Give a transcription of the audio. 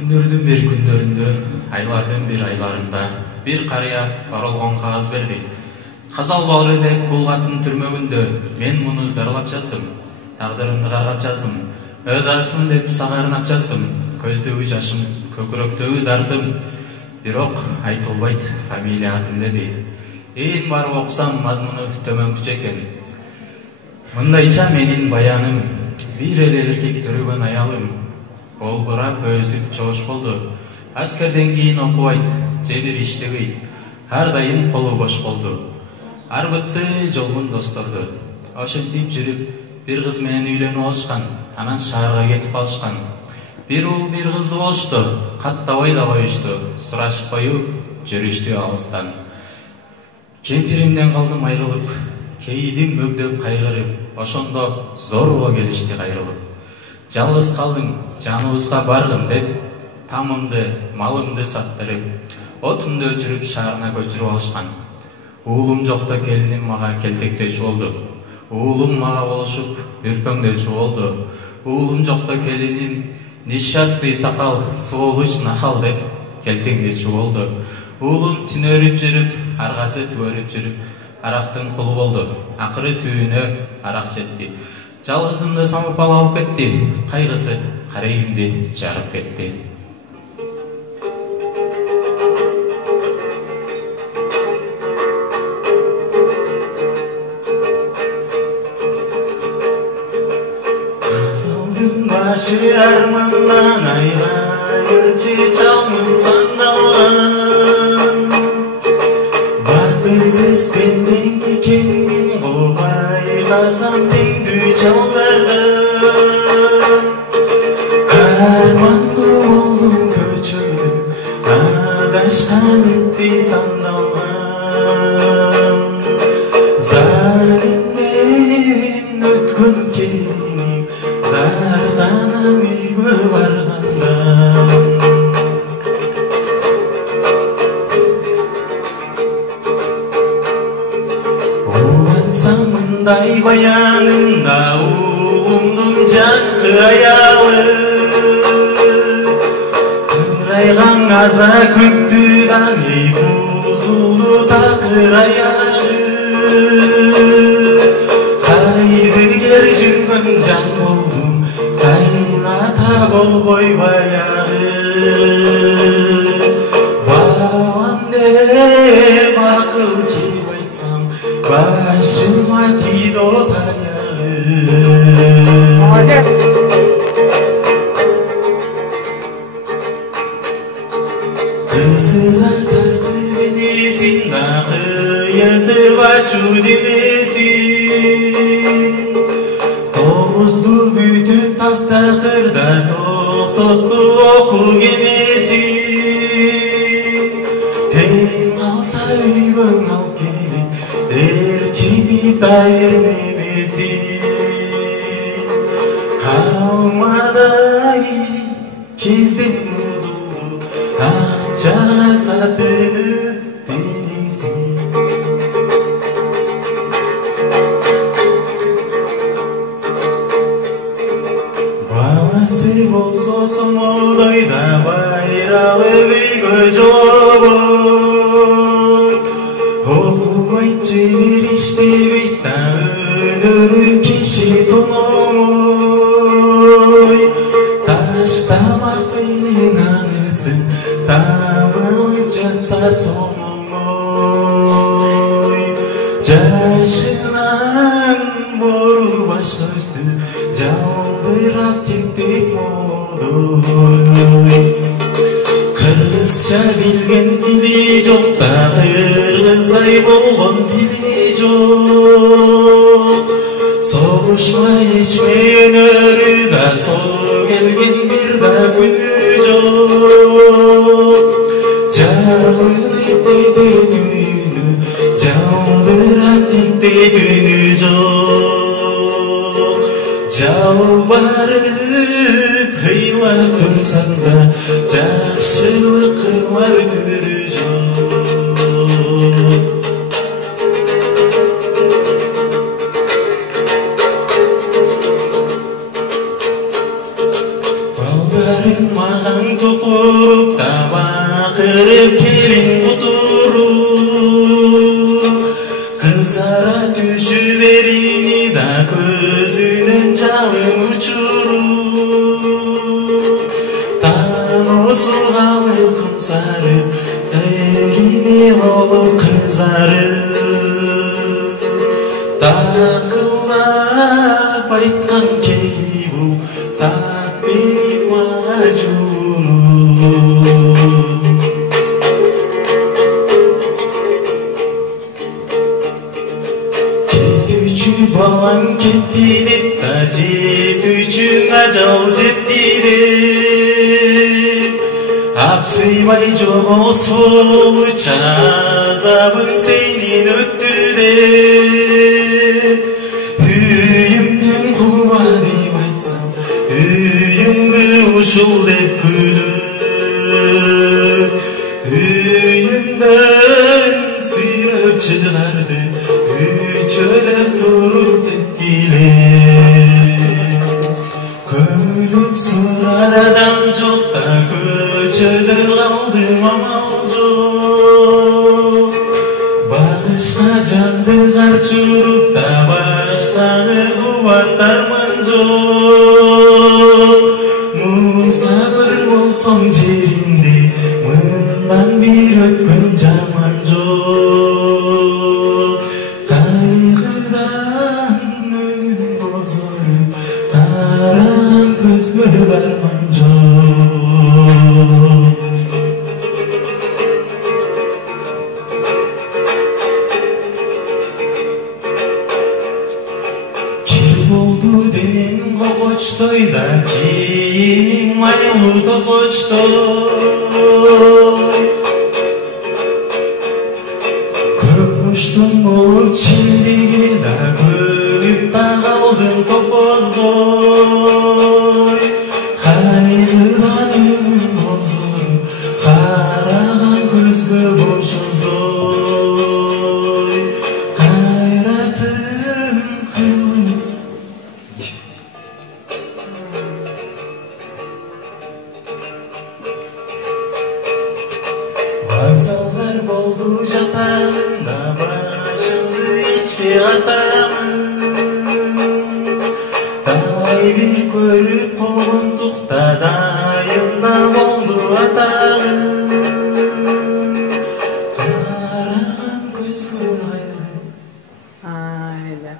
Күндөрдүн бир күндөрүндө, айлардын бир айларында бир карыя оролгон кагаз берди. Казал балыры деп кулгаттын түрмөгүндө мен муну зарлап жаздым. Тагдырымды каргап жаздым. Өз арсым деп сагарынап жаздым. Көздөгү жашым, көкүрөктөгү дартым. Бирок айтылбайт фамилия атым деди. Ээн барып окусам мазмуну төмөнкүчө экен. Мындайча менин баяным, бир эле эркек төрөгөн аялым. Болбурап өзүп чош болду. Аскерден кийин окубайт, же бир иштебейт. Ар дайым колу бош болду. Арбытты жолмун досторду. Ошентип жүрүп, бир кыз менен үйлөнүп алышкан, анан шаарга кетип калышкан. Бир уул бир кызды болушту, каттабай да коюшту, сурашпайып жүрүштү алыстан. Кемпиримден калдым айрылып, кейидим мөгдөп кайгырып, ошондо зорго келишти кайрылып. Жалгыз калдың, жаныбызга баргын деп, тамымды, малымды саттырып, отумду өчүрүп шаарына көчүрүп алышкан. Уулум жокто келиним мага келтектечү болду. Уулум мага болушуп, үрпөңдөчү болду. Уулум жокто келиним несчастный сакал, сволочь нахал деп келтеңдечү болду. Уулум түнөрүп жүрүп, аргасы түгөрүп жүрүп, арактын кулу болду. Акыры түбүнө арак жетти. Жалгызымды самыпал алып кетти, кайгысы карайымды жарып кетти. Казалдын башы армандан айгайырчы чалмын сандалган. Бактысыз пендең экенмин, кобайгасам теңдүү чалдырдым. Арманды болдум көчөдө, адашкан итти сандалган. Залимден өткөн келиним, зарданам үйгө барганда. Улансам мындай баянымда уулумдун жакы аялы. Кырайган аза күттү дами бузулду такыр аягы. Кайдыгер жүргөн жан болдум, кайната болбой баягы. Бабам деп акыл кеп айтсам, башыма тийди таягы. Молодец! Кызыга тартып энесин, акыйытып ачуу демесин. Тогузду бүтүп таптакырда токтотту оку кемесин. Эң калса үйгөң алып келип, ээрчитип да бермемесин. Алмадай кезден музулуп, акча сатып денесин. Баласы болсо сомолдой да байралып үйгө жолобойт. Окубайт же бир иштебейт да өнөрү киши тономой. Таштамак менен анысын, табылып жатса сомой. Жашынан бору баш көздү, жалдырат тектек модой. Кыргызча билген тили жок да, кыргыздай болгон тили жок. Согушмай ичмей өнөрү да, соо келген бир да күнү жок. Жалынып дейди түнү, жалдырат тектей түнү жок. Жалбарып кыйлап турсаң да, жакшылык кылар түрү жок. Kızara düşüverini da gözünün çalım uçurup Tanosu kalır kumsarı Eline olup kızarıp Takılap aytkan keli bu Tak berip majulup Ketүүчү балам кетти деп да жетүүчүң ажал жетти деп Аксыйбай жогосулчу азабың сенин өттү деп Үйүмдүн куба деп айтсам үйүңдү ушул деп күлөт Үйүмдөн сүйрөп чыгарды Üçöle durup tekbiler Köylüm sorar adam çok da Köçöde kaldım amal çok Bağışta candı harçurup da Baştagı kuvatlarman çok Musafir bolsong jerimde Mından bir ötkün jaman çok Kaygıdan önüm bozarım Karan közgü darman çok Kir boldu denin kokoçtoy da Kiyimim maylı tokoçtoy Köpüştüm bolup çimdigi da Kölüp da kaldım topozdoy Kaygıdan ömür bozurup Karagan közgü boşozdoy Kayratım kılın Vokzallar boldu jatağımda Başımdı içki atamın Day bir körüp koğundukta Dayımda boldu atağım Karagan közgü ayrı